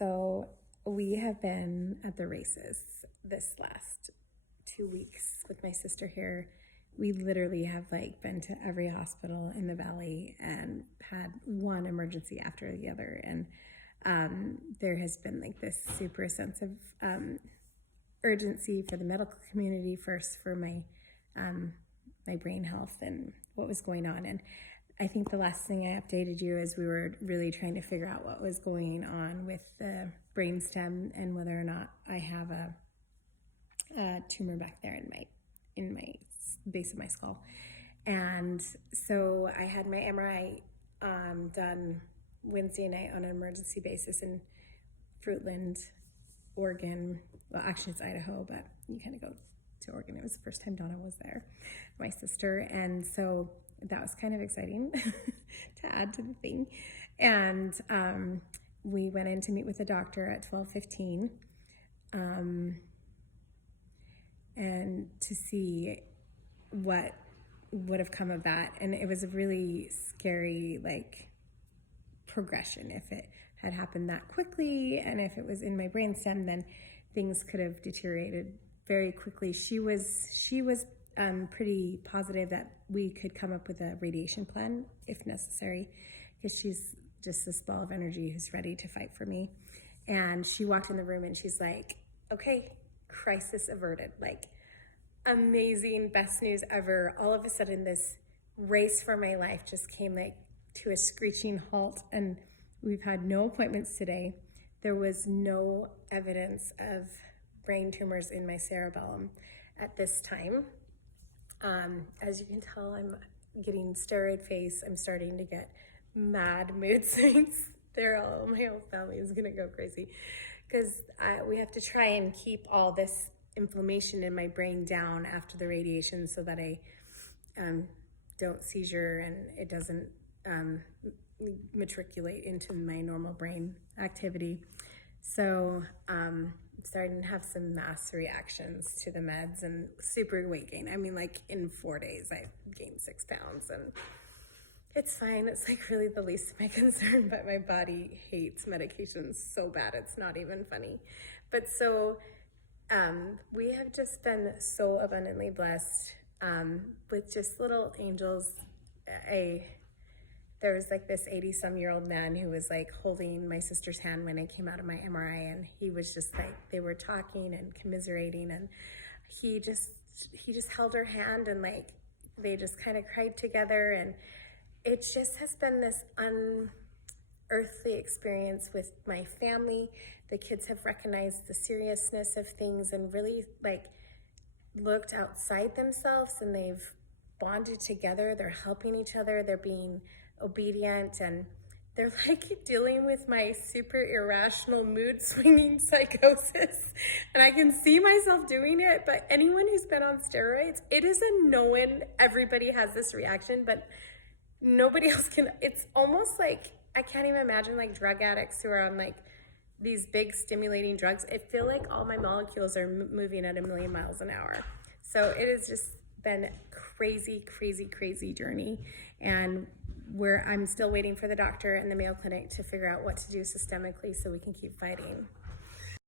So we have been at the races this last 2 weeks with my sister here. We literally have been to every hospital in the valley and had one emergency after the other. And there has been this super sense of urgency for the medical community, first for my brain health and what was going on. And I think the last thing I updated you is we were really trying to figure out what was going on with the brainstem and whether or not I have a tumor back there in my base of my skull. And so I had my MRI done Wednesday night on an emergency basis in Fruitland, Oregon. Well, actually it's Idaho, but you kind of go to Oregon. It was the first time Donna was there, my sister. And so that was kind of exciting to add to the thing. And we went in to meet with the doctor at 12:15 and to see what would have come of that. And it was a really scary progression. If it had happened that quickly and if it was in my brainstem, then things could have deteriorated very quickly. She was pretty positive that we could come up with a radiation plan if necessary, because she's just this ball of energy who's ready to fight for me. And she walked in the room and she's like, okay, crisis averted. Amazing, best news ever. All of a sudden this race for my life just came to a screeching halt, and we've had no appointments today. There was no evidence of brain tumors in my cerebellum at this time. As you can tell, I'm getting steroid face. I'm starting to get mad mood swings. My whole family is gonna go crazy because we have to try and keep all this inflammation in my brain down after the radiation so that I don't seizure and it doesn't matriculate into my normal brain activity. So I'm starting to have some mass reactions to the meds and super weight gain. I mean, in 4 days, I gained 6 pounds, and it's fine. It's really the least of my concern, but my body hates medications so bad, it's not even funny. But so we have just been so abundantly blessed with just little angels. There was this 80-some-year-old man who was holding my sister's hand when I came out of my MRI, and he was just they were talking and commiserating, and he just held her hand, and they just kind of cried together, and it just has been this unearthly experience with my family. The kids have recognized the seriousness of things and really looked outside themselves, and they've bonded together. They're helping each other. They're being obedient, and they're dealing with my super irrational mood swinging psychosis, and I can see myself doing it. But anyone who's been on steroids, it is a known, everybody has this reaction, but nobody else can. It's almost I can't even imagine drug addicts who are on these big stimulating drugs. I feel all my molecules are moving at 1,000,000 miles an hour. So it has just been crazy journey, and I'm still waiting for the doctor and the Mayo Clinic to figure out what to do systemically so we can keep fighting.